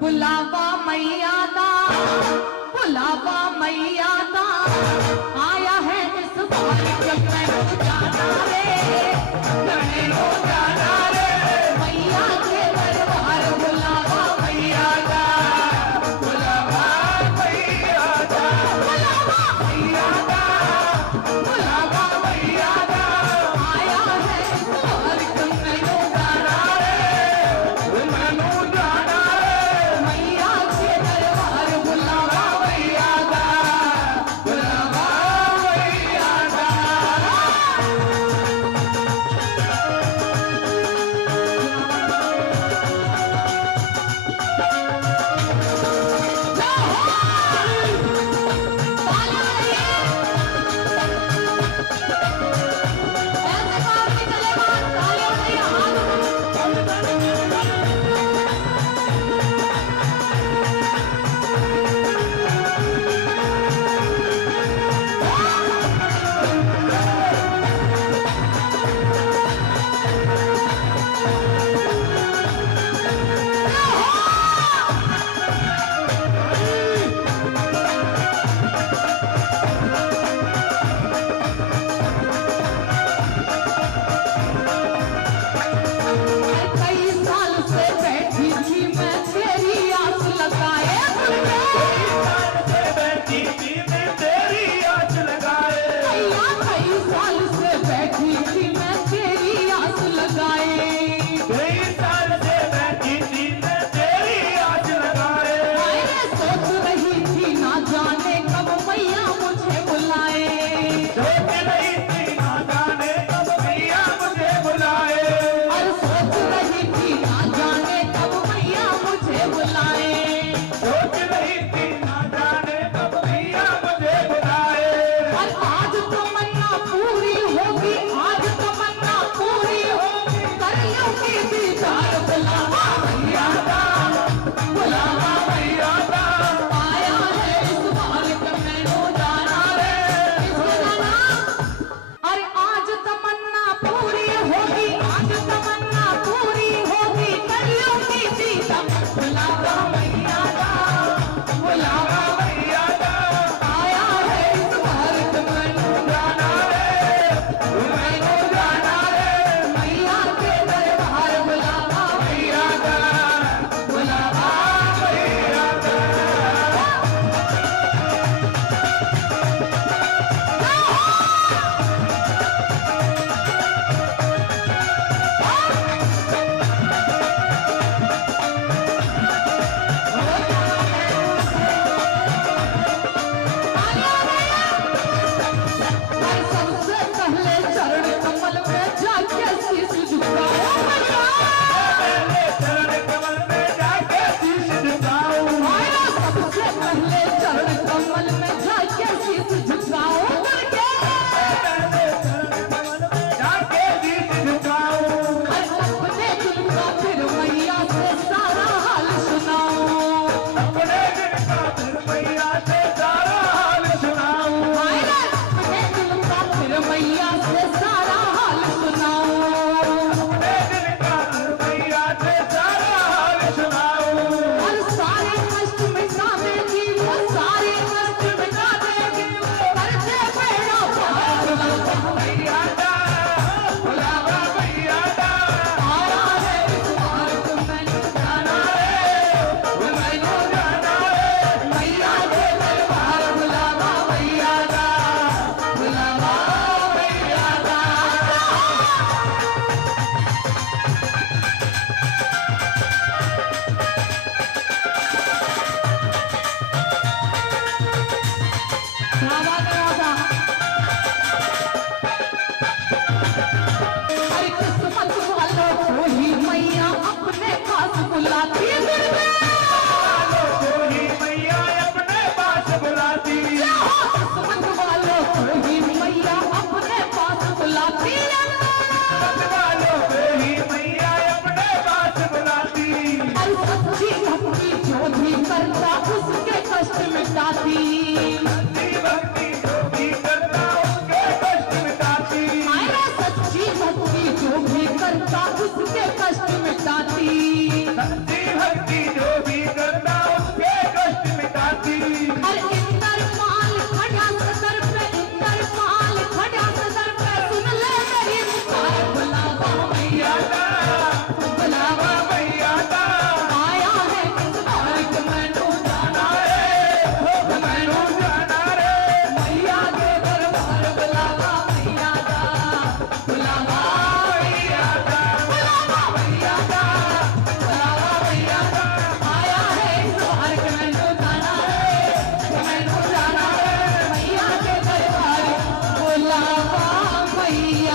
बुलावा मैया दा, बुलावा मैया दा आया है इस बार जब मैं जाना रे, जाने जाना रे मैया के दरबार। बुलावा मैया दा, बुलावा मैया दा, बुलावा मैया दा, बुलावा मैया दा आया है इस बार जब मैं जाना रे, मैनू जाना रे मैया के दरबार। बुलावा मैया दा, बुलावा मैया दा। कई साल से बैठी थी मैं तेरी आस लगाए, बैठी थी मैं तेरी आस लगाए, भैया कई साल से बैठी थी मैं तेरी आस लगाए। कई साल से बैठी थी मैं तेरी आस लगाए। मैं सोच रही थी ना जाने कब मैया मुझे बुलाए, सोच रही थी ना जाने कब मैया मुझे बुलाए, और सोच रही थी ना जाने कब मैया मुझे बुलाए। सोच रही थी ना जाने कब मैया मुझे बुलाए। और आज तमन्ना पूरी होगी, आज तमन्ना पूरी होगी, करियों की दीदार। बुलावा मैया दा, बुलावा मैया दा आया है इस बार जब मैनू जाना रे, इसका नाम। अरे आज तमन्ना पूरी होगी, आज तमन्ना पूरी होगी, करियों की दीदार। बुलावा मैया दा, बुलावा मैया दा आया है इस बार जब मैनू जाना रे, मैनू जाना रे मैया के दरबार। बुलावा मैया दा, बुलावा मैया दा। मैं सबसे पहले चरण कमल में जाके शीश झुकाऊं मैया। पहले चरण कमल में जाके शीश झुकाऊं, आया सबसे पहले चरण कमल में जाके शीश झुकाऊं करके। पहले चरण कमल में जाके शीश झुकाऊं, और अपने दिल का फिर मैया से सारा हाल सुनाऊं। अपने दिल का फिर मैया से सारा हाल सुनाऊं, आया अपने दिल का फिर मैया से सारा हाल सुनाऊं। अपने दिल का फिर मैया से सारा हाल सुनाऊं। और सारे कष्ट मिटा देगी वो, सारे कष्ट मिटा देगी वो, करके बेड़ा पार। बुलावा मैया दा, बुलावा मैया दा आया है इस बार जब मैनू जाना रे, मैनू जाना रे मैया के दरबार। बुलावा मैया दा, बुलावा मैया दा। बाबा नवाजा अरे किस्मत वालों को ही मैया अपने पास बुलाती है। वालों को ही मैया अपने पास बुलाती, किस्मत वालों को ही मैया अपने पास बुलाती है। वालों को ही मैया अपने पास बुलाती, और सच्ची भक्ति जो भी करता उसके कष्ट मिटाती। सच्ची भक्ति जो भी करता उसके कष्ट मिटाती, आया सच्ची भक्ति जो भी करता उसके कष्ट मिटाती। सच्ची भक्ति जो भी करता आई